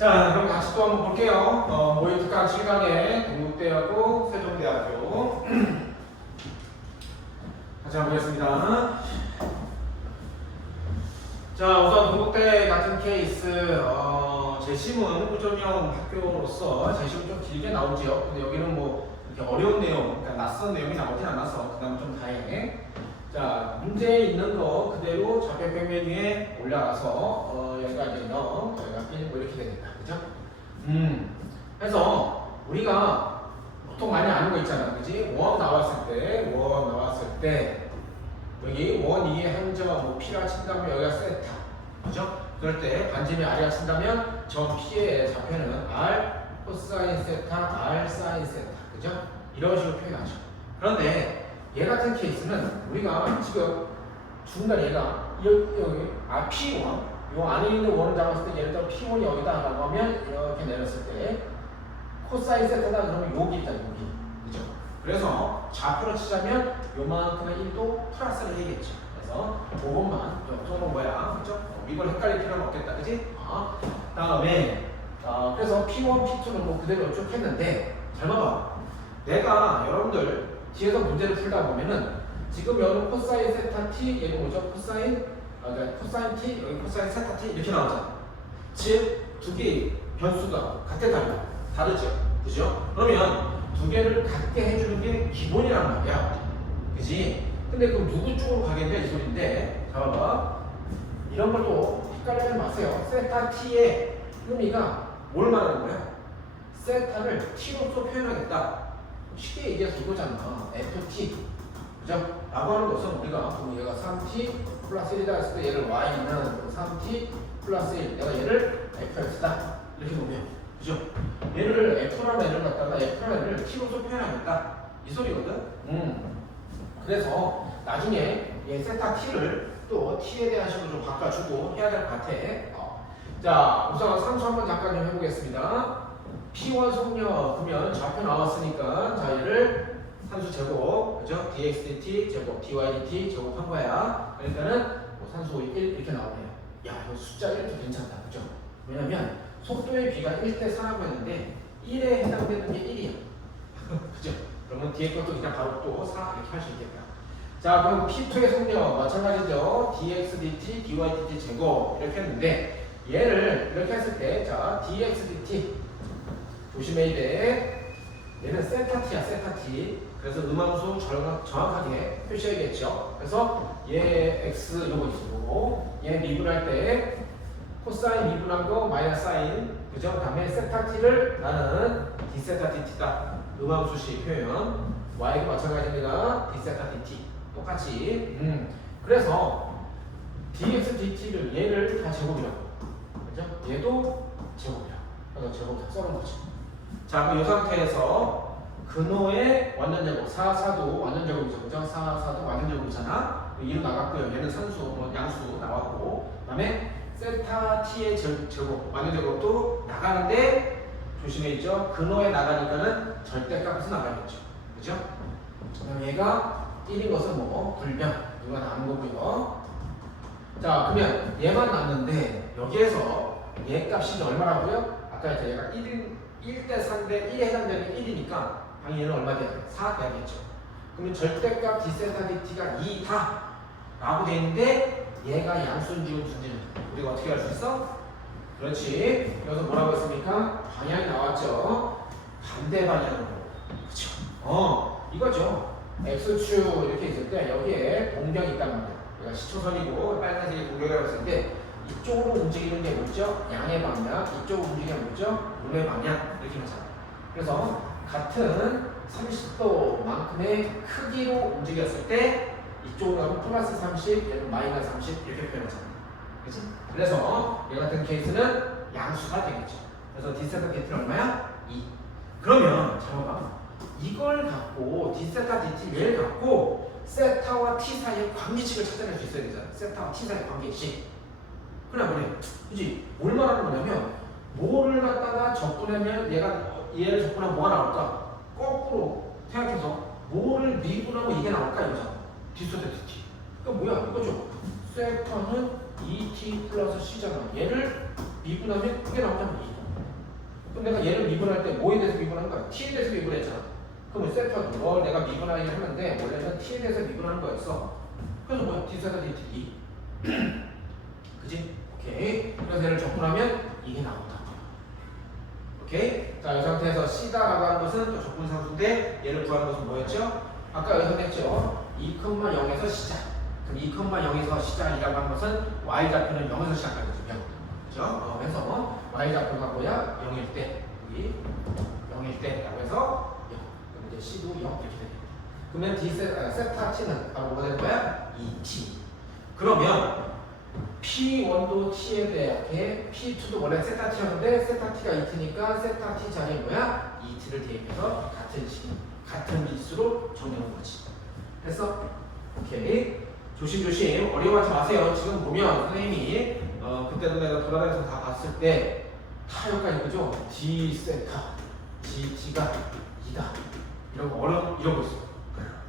자, 그럼 같이 또 한번 볼게요. 모의특강 7강의 동국대하고 세종대학교. 같이 한번 보겠습니다. 자, 우선 동국대 같은 케이스, 재심은 후전형 학교로서 재심은 좀 길게 나오지요. 근데 여기는 뭐 이렇게 어려운 내용, 그러니까 낯선 내용이 나오진 않아서 그다음 좀 다행해. 자, 문제에 있는 거 그대로 좌표평면 위에 올라가서 여기가 이제 0, 여기가 1, 뭐 이렇게 되니까, 그죠? 그래서 우리가 보통 많이 아는 거 있잖아, 그지? 원 나왔을 때 여기 원 위에 한점 뭐 P라 친다면 여기가 세타, 그죠? 그럴 때 반지름이 R이라 친다면 저 P의 좌표는 R 코사인 세타, R 사인 세타, 그죠? 이런 식으로 표현하죠. 그런데 얘 같은 케이스는 우리가 지금 중간 얘가 여기 P1, 요 안에 있는 원을 잡았을 때 예를 들어 P1이 여기다 라고 하면 이렇게 내렸을 때 코사인 세타다 그러면 여기다 여기, 그죠? 그래서 좌표로 치자면 요만큼의 1도 플러스를 해야겠죠. 그래서 그것만 저는 뭐야, 그죠? 이걸 헷갈릴 필요는 없겠다, 그지? 다음에 그래서 P1, P2는 뭐 그대로 쭉 했는데 잘 봐봐. 내가 여러분들 뒤에서 문제를 풀다 보면은 지금 여기 코사인 세타 t, 얘는 뭐죠? 코사인 t, 여기 코사인 세타 t 이렇게 나오잖아. 즉 두 개의 변수가 같아 달라? 다르죠, 그죠? 그러면 두 개를 같게 해주는 게 기본이란 말이야, 그지? 근데 그럼 누구 쪽으로 가겠냐 이 소리인데, 잡아봐. 이런 걸 또 헷갈리지 마세요. 세타 t의 의미가 뭘 말하는 거야? 세타를 t로서 표현하겠다. 쉽게 얘기해서 이거잖아. ft, 그죠? 라고 하는 것은 우리가 그럼 얘가 3t 플러스 1이다 했을 때 얘를 y는 3t 플러스 1, 내가 얘를 fx다 이렇게 보면, 그죠? 얘를 f라는 애를 갖다가 f라는 애를 t로서 표현하겠다 이 소리거든. 그래서 나중에 얘 세타 t를 또 t에 대한 식으로 좀 바꿔주고 해야 될 것 같아. 자, 우선 상수 한번 잠깐 좀 해보겠습니다. P1 속력 그러면 좌표 나왔으니까 자 얘를 산수 제곱, 그죠? dx dt 제곱, dy dt 제곱한 거야. 그러니까는 뭐 산수 1 이렇게 나오네요. 야, 이거 숫자 1도 괜찮다, 그죠? 왜냐면 속도의 비가 1대 4라고 했는데 1에 해당되는 게 1이야. 그죠? 그러면 뒤에 것도 그냥 바로 또 4 이렇게 할 수 있겠다. 자, 그럼 P2의 속력 마찬가지죠. dx dt, dy dt 제곱 이렇게 했는데 얘를 이렇게 했을 때 자, dx dt 조심해야 돼. 얘는 세타 t야, 세타 t. 그래서 음함수 정확하게 표시해야겠죠. 그래서 얘 x 요거 있고, 얘 미분할 때 코사인 미분한 거 마이너스 사인, 그죠? 다음에 세타 t를 나는 d 세타 dt다. 음함수식 표현. y도 마찬가지입니다. d 세타 dt 똑같이. 그래서 dx dt를 얘를 다 제곱이라고, 그죠? 얘도 제곱이라고. 그래서 제곱 다 써놓은 거지. 자, 그럼 이 상태에서 근호의 완전 제곱, 4, 4도 완전 제곱이죠, 그죠? 4, 4도 완전 제곱이잖아. 2로 나갔고요. 얘는 산수, 뭐 양수 나왔고, 그 다음에 세타 t의 제곱, 완전 제곱도 나가는데 조심해 있죠. 근호에 나가니까는 절대값에서 나가겠죠, 그죠? 그럼 얘가 1인 것은 뭐 불변, 이거 남은 거고요. 자, 그러면 얘만 남는데 여기에서 얘 값이 얼마라고요? 아까 얘가 1대 3대 1에 해당되는 게 1이니까 당연히 얘는 얼마 돼야 돼? 4 돼야겠죠. 그러면 절대값 d 세타 dt가 2다 라고 돼 있는데 얘가 양수인지 음수인지는 우리가 어떻게 알 수 있어? 그렇지. 그래서 뭐라고 했습니까? 방향이 나왔죠. 반대 방향으로. 그쵸? 이거죠. x축 이렇게 있을 때 여기에 공경이 있단 말이야. 얘가 시초선이고 빨간색이 공경이라고 했을 때 이쪽으로 움직이는 게 뭐죠? 양의 방향. 이쪽으로 움직이는 게 뭐죠? 운의 방향. 이렇게 하잖아. 그래서 같은 30도만큼의 크기로 움직였을 때 이쪽으로 가면 플러스 30, 얘는 마이너스 30 이렇게 표현하잖아. 그치? 그래서 얘 같은 케이스는 양수가 되겠죠. 그래서 d 세타 dt는 얼마야? 2. 그러면 잠깐만. 이걸 갖고 d 세타 dt 얘를 갖고 세타와 t 사이의 관계식을 찾아낼 수 있어야 되잖아. 세타와 t 사이의 관계식. 그래, 그지? 뭘 말하는 거냐면 뭐를 갖다가 접근하면 얘를 접근하면 뭐가 나올까? 거꾸로 생각해서 뭐를 미분하면 이게 나올까 이거잖아. d세타 dt. 그러니까 뭐야? 이거죠. 세타는 2t 플러스 c잖아. 얘를 미분하면 그게 나오잖아. 그럼 내가 얘를 미분할 때 뭐에 대해서 미분하는 거야? t에 대해서 미분했잖아. 그럼 세타도 뭘 내가 미분하기 하는데 원래는 t에 대해서 미분하는 거였어. 그래서 뭐야? d 세타 dt 2. 그지? 오케이. 그래서 얘를 적분하면 이게 나온다. 오케이. 자, 이 상태에서 C다라고 하는 것은 또 적분상수인데 얘를 구하는 것은 뭐였죠? 아까 여기서 했죠. 2,0에서 시작. 그럼 2,0에서 시작이라고 하는 것은 y좌표는 0에서 시작하는 거죠. 0. 그죠? 그래서 y좌표가 뭐야? 0일 때. 여기 0일 때라고 해서 0. 그럼 이제 C도 0 이렇게 되겠다. 그러면 세타 t는 바로 뭐가 되는 거야? 2t. 그러면 P1도 T에 대해 P2도 원래 세타 T였는데 세타 T가 2T니까 세타 T 자리에 뭐야? 2T를 대입해서 같은 비수로 정리하는 거지. 됐어? 오케이. 조심조심 어려워하지 마세요. 지금 보면 선생님이 그때도 내가 돌아다니면서 다 봤을 때 타협까지 그죠? D 세타, T가 2다. 이런 거 이러고 있어.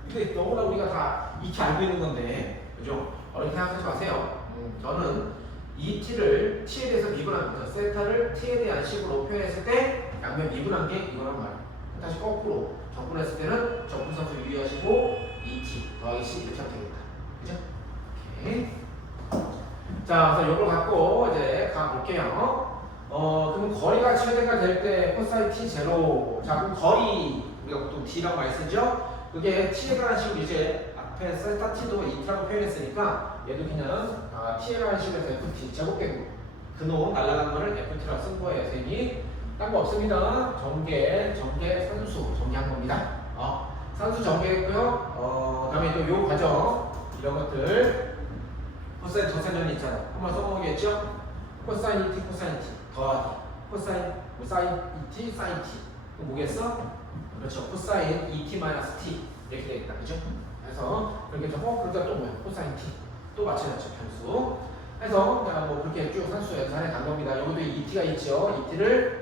근데 너무나 우리가 다 익히 알고 있는 건데 그죠? 어렵게 생각하지 마세요. 저는 이 t를 t에 대해서 미분합니다. 세타를 t에 대한 식으로 표현했을 때 양면 미분한 게 이거란 말이에요. 다시 거꾸로 적분했을 때는 적분상수 유의하시고 2t 더하기 c 이렇게 하면 되겠다. 그죠? 오케이. 자, 그래서 이걸 갖고 이제 가볼게요. 그럼 거리가 최대가 될 때 코사인 t 제로. 자, 그럼 거리 우리가 보통 d라고 많이 쓰죠? 그게 t에 관한 식으로 이제 앞에 세타 t도 2t라고 표현했으니까 얘도 그냥 t에 관한 식으로 ft 제곱되고 그놈 날라간 거를 ft라고 쓴 거예요. 선생님이 딴 거 없습니다. 전개 산수 정리한 겁니다. 산수 정개했고요. 그다음에 또 요 과정 이런 것들 코사인 전산전이 있잖아요. 한번 써보겠죠? 코사인 2t 코사인 t 더하기 코사인 사인 2t 사인 t 그럼 뭐겠어? 그렇죠. 코사인 2t 마이너스 t 이렇게 되겠다. 그죠? 그래서 그렇게 해서 그러니까 또 뭐야? 코사인 t 또 마찬가지죠. 변수. 해서 뭐 그렇게 쭉 산수 연산해 간 겁니다. 여기도 2t가 있죠. 2t를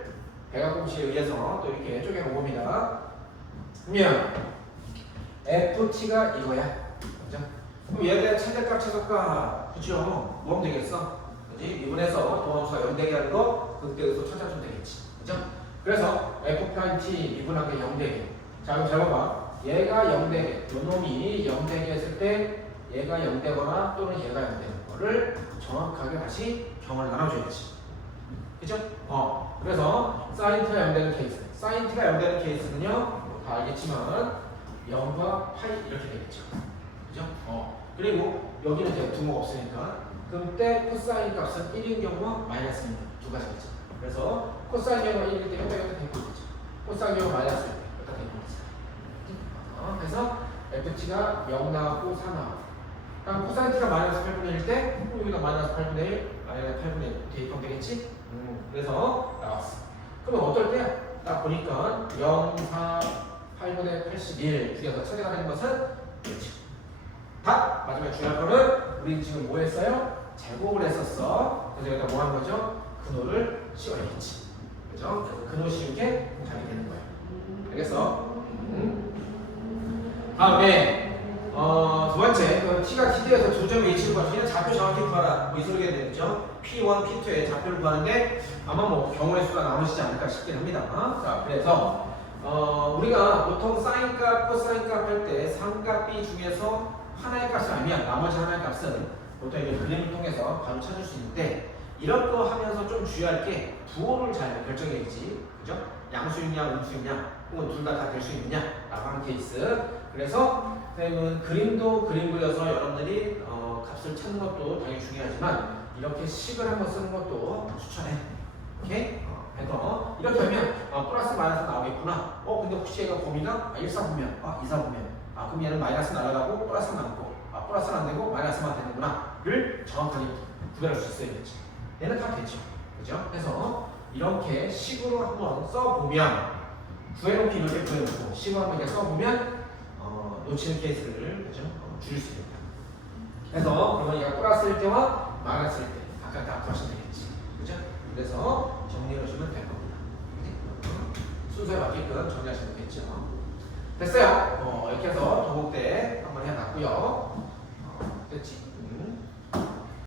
백악공식에 의해서 또 이렇게 쪼개 놓은 겁니다. 그러면 ft가 이거야. 그죠? 그럼 얘에 최대값 최소값 그죠? 뭐 하면 되겠어? 그지? 미분해서 도함수가 0 되게 하는 거 그때에서 찾아주면 되겠지. 그죠? 그래서 f't 미분한 게 0 되게. 자, 그럼 잘 봐봐. 얘가 0 되게, 요 놈이 0 되게 했을 때 얘가 0 되거나 또는 얘가 0 되는 거를 정확하게 다시 경을 나눠줘야지. 그죠? 그래서 사인트가 0 되는 케이스. 사인트가 0 되는 케이스는요, 다 알겠지만 0과 파이 이렇게 되겠죠. 그죠? 그리고 여기는 이제 두모가 없으니까 그때 코사인 값은 1인 경우와 마이너스 1인 두 가지겠죠. 그래서 코사인 경우가 1일 때 여기다 대입되죠. 코사인 경우 마이너스 1일 때 여기다 대입되죠. 그래서 ft가 0 나왔고 4 나왔고 그럼 코사인트가 마이너스 8분의 1일 때 여기다 마이너스 8분의 1 마이너스 8분의 1 대입하면 되겠지? 그래서 나왔어. 그러면 어떨 때? 딱 보니까 0, 4, 8분의 81 중에서 최대가 되는 것은 그렇지. 답! 마지막에 중요한 거는 우리 지금 뭐 했어요? 제곱을 했었어. 그래서 여기다 뭐 하는 거죠? 근호를 씌워야겠지. 그죠? 그래서 근호 씌운 게 답이 되는 거야. 알겠어? 다음에 두 번째, 그 t가 t대에서 두 점의 위치를 구하죠. 그냥 좌표 정확히 구하라. 뭐 이 소리가 되겠죠? P1, P2의 좌표를 구하는데 아마 뭐 경우의 수가 나오시지 않을까 싶긴 합니다. 자, 그래서 우리가 보통 사인값, 코사인값 할 때 삼값비 중에서 하나의 값을 알면 나머지 하나의 값은 보통 이제 그림을 통해서 바로 찾을 수 있는데 이런 거 하면서 좀 주의할 게 부호를 잘 결정해야지. 그죠? 양수이냐, 음수이냐, 혹은 둘 다 될 수 있느냐 라고 하는 케이스. 그래서 선생님은 그림도 그림 그려서 여러분들이 값을 찾는 것도 당연히 중요하지만 이렇게 식을 한번 쓰는 것도 추천해. 오케이? 그래서 이렇게 하면 플러스 마이너스 나오겠구나. 근데 혹시 얘가 범위가 1, 4 보면 2, 4 보면 그럼 얘는 마이너스 날아가고 플러스 남고 플러스는 안 되고 마이너스만 되는구나를 정확하게 구별할 수 있어야겠지. 얘는 다 되죠. 그죠? 그래서 이렇게 식으로 한번 써보면 구해놓기 이렇게 구해놓고 식으로 한번 이렇게 써보면 놓치는 케이스를 그죠? 줄일 수 있다. 그래서 그러면 얘가 플러스일 때와 마이너스일 때 각각 다 구하시면 되겠지. 그죠? 그래서 정리해 주시면 될 겁니다. 순서에 맞게끔 정리하시면 되겠죠. 됐어요?